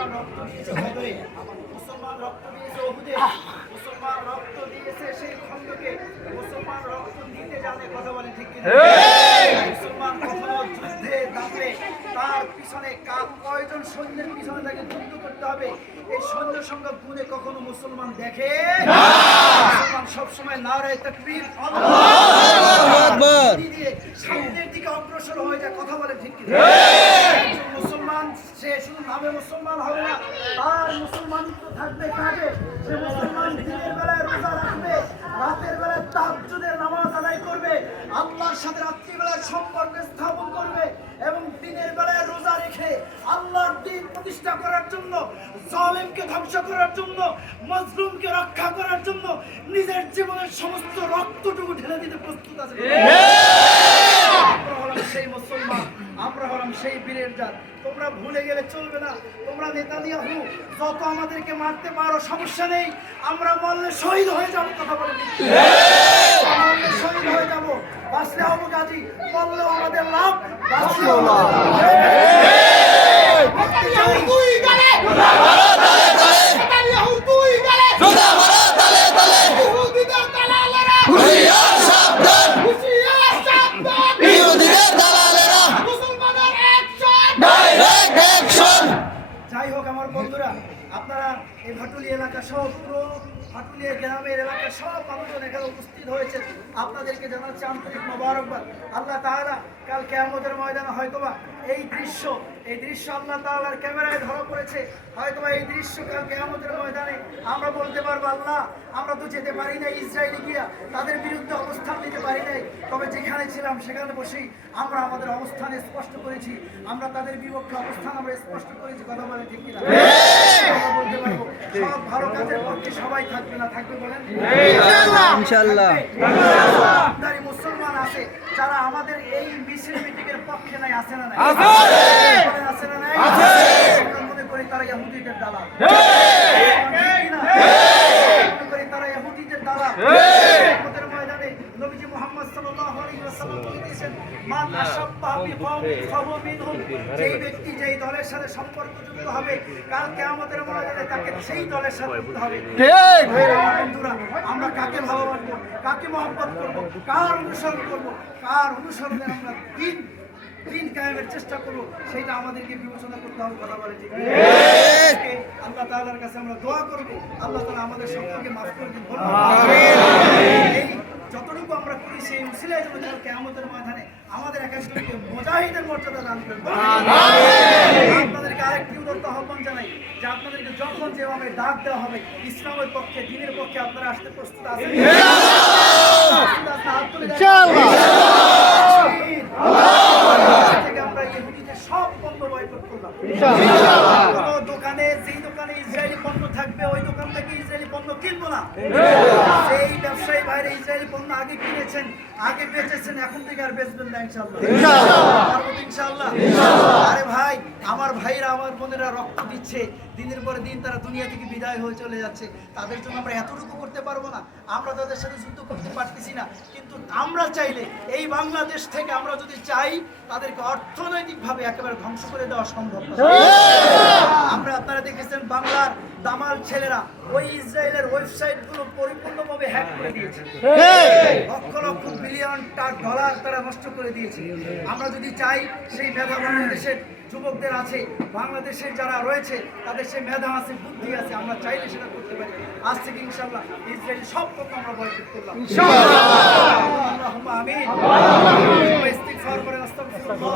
মুসলমান রক্ত দিয়েছে বদরে, মুসলমান রক্ত দিয়েছে উহুদে, মুসলমান রক্ত দিয়েছে সেই খন্দকে, মুসলমান রক্ত দিতে জানে। কথা বলেন ঠিক কিনা? মুসলমান কখনো যুদ্ধে দাঁড়ালে তার পিছনে কয়জন সৈন্যের পিছনে তাকে যুদ্ধ করতে হবে এই সৈন্য সংখ্যা গুণে কখনো মুসলমান দেখে না। মুসলমান সবসময় নারায়ে তাকবীর আল্লাহু আকবার দিয়ে সামনের দিকে অগ্রসর হয়ে যায়। কথা বলেন ঠিক কিনা? মুসলমান সে শুধু নামে মুসলমান হবে না, তার মুসলমানিত্ব থাকবে কাজে। সে মুসলমান দিনের বেলায় রোজা রাখবে, রাতের বেলায় তাহাজ্জুদের নামাজ আদায় করবে, আল্লাহর সাথে রাত্রিবেলায় সম্পর্ক স্থাপন করবে এবং দিনের বেলায় রোজা রেখে আল্লাহর দ্বীন প্রতিষ্ঠা করার জন্য, জালেমকে ধ্বংস করার জন্য, মজলুমকে রক্ষা করার জন্য নিজের জীবনের সমস্ত রক্তটুকু ঢেলে দিতে প্রস্তুত আছে। আমরা হলাম সেই মুসলমান, আমরা হলাম সেই বীরের জাত। তোমরা ভুলে গেলে চলবে না। তোমরা নেতানিয়াহু যত আমাদেরকে মারতে পারো সমস্যা নেই, আমরা মরলে শহীদ হয়ে যাবো। কথা বলে মরলে শহীদ হয়ে যাবো, বাঁচলে হবো গাজী, মরলেও আমাদের লাভ, বাঁচলেও বন্ধুরা। আপনারা এই ভাটুলি এলাকা সহ পুরো ভাটুলিয়া গ্রামের এলাকার সব মানুষজন এখানে উপস্থিত হয়েছে। আপনাদেরকে জানাচ্ছি আন্তরিক মোবারকবাদ। আল্লাহ তাআলা কাল কিয়ামতের ময়দানে হয়তোবা এই দৃশ্য আল্লাহ তাআলার ক্যামেরায় ধরা পড়েছে। হয়তোবা এই দৃশ্য কাল কিয়ামতের ময়দানে আমরা বলতে পারবো, আল্লাহ আমরা তো যেতে পারি না ইসরায়েলে গিয়া, তাদের বিরুদ্ধে অবস্থান নিতে পারি নাই, তবে যেখানে ছিলাম সেখানে বসেই আমরা আমাদের অবস্থান স্পষ্ট করেছি, আমরা তাদের বিপক্ষে অবস্থান আমরা স্পষ্ট করেছি। কথা বলে ঠিক কিনা? আমরা বলতে পারবো সব ভালো কাজের পক্ষে সবাই থাকবে না, থাকবে বলেন ইনশাআল্লাহ। মুসলমান আছে যারা আমাদের এই মিছিল মিটিংয়ের পক্ষে নাই, আছে না নাই? আছে না নাই? আমরা মনে করি তারা ইহুদিদের দালাল, মনে করি তারা ইহুদিদের দালাল। কিয়ামতের ময়দানে নবীজি মুহাম্মদ সাল্লাল্লাহু আলাইহি ওয়াসাল্লাম বলেছেন, মান আশাব্বাহা বিকওমিন ফাহুয়া মিনহুম, যেই ব্যক্তি যেই দলের সাথে সম্পর্কযুক্ত হবে কাল কিয়ামতের ময়দানে তাকে সেই দলের সাথে যুক্ত হবে। ঠিক বন্ধুরা, আমরা কাকে ভালোবাসবো, কাকে মহব্বত করব, কার অনুসরণ করব, কার অনুসরণে আমরা দিন কায়েমের চেষ্টা করব, সেটা আমাদেরকে বিবেচনা করতে হবে। কথা বলে ঠিক? আল্লাহ তাআলার কাছে আমরা দোয়া করব, আল্লাহ তাআলা আমাদের সকলকে মাফ করে দিন। এই যতটুকু আমরা করি সেই উসিলায় যেন কিয়ামতের ময়দানে আমাদের একজনকে মুজাহিদের মর্যাদা দান করেন। আপনাদেরকে আরেকটি উদাত্ত আহ্বান জানাই যে আপনাদেরকে যখন যেভাবে ডাক দেওয়া হবে ইসলামের পক্ষে, দ্বীনের পক্ষে আপনারা আসতে প্রস্তুত আছেন? আমরা ইহুদিদের সব পণ্য বয়কট করলাম। দোকানে যেই দোকানে ইসরায়েলি পণ্য থাকবে ওই দোকান থেকে ইসরায়েলি পণ্য কিনবো না। সেই ব্যবসায়ী বাইরে ইসরায়েলি পণ্য আগে কিনেছেন, আগে বেচেছেন, এখন থেকে আর বেচবেন না ইনশাআল্লাহ। ইনশাআল্লাহ। আরে ভাই, আমার ভাইরা আমার বোনেরা রক্ত দিচ্ছে, দিনের পরে দিন তারা দুনিয়া থেকে বিদায় হয়ে চলে যাচ্ছে, তাদের জন্য আমরা এতটুকু করতে পারবো না? আমরা তাদের সাথে যুদ্ধ করতে পারতেছি না, কিন্তু আমরা চাইলে এই বাংলাদেশ থেকে আমরা যদি চাই তাদেরকে অর্থনৈতিকভাবে একেবারে ধ্বংস করে দেওয়া সম্ভব। আপনারা দেখেছেন বাংলার দামাল ছেলেরা ওই ইসরায়েলের ওয়েবসাইটগুলো পরিপূর্ণভাবে হ্যাক করে দিয়েছে, লক্ষ লক্ষ বিলিয়ন ডলার তারা নষ্ট করে দিয়েছে। আমরা যদি চাই সেই মেধা বাংলাদেশের যুবকদের আছে, বাংলাদেশের যারা রয়েছে তাদের সেই মেধা আছে, বুদ্ধি আছে, আমরা চাইলে সেটা করতে পারি। আজ থেকে ইনশাআল্লাহ ইসরায়েল সব পক্ষ আমরা বয়কট করলাম ইনশাআল্লাহ। আমিন। ইস্তিগফার করেন, আস্তাগফিরুল্লাহ।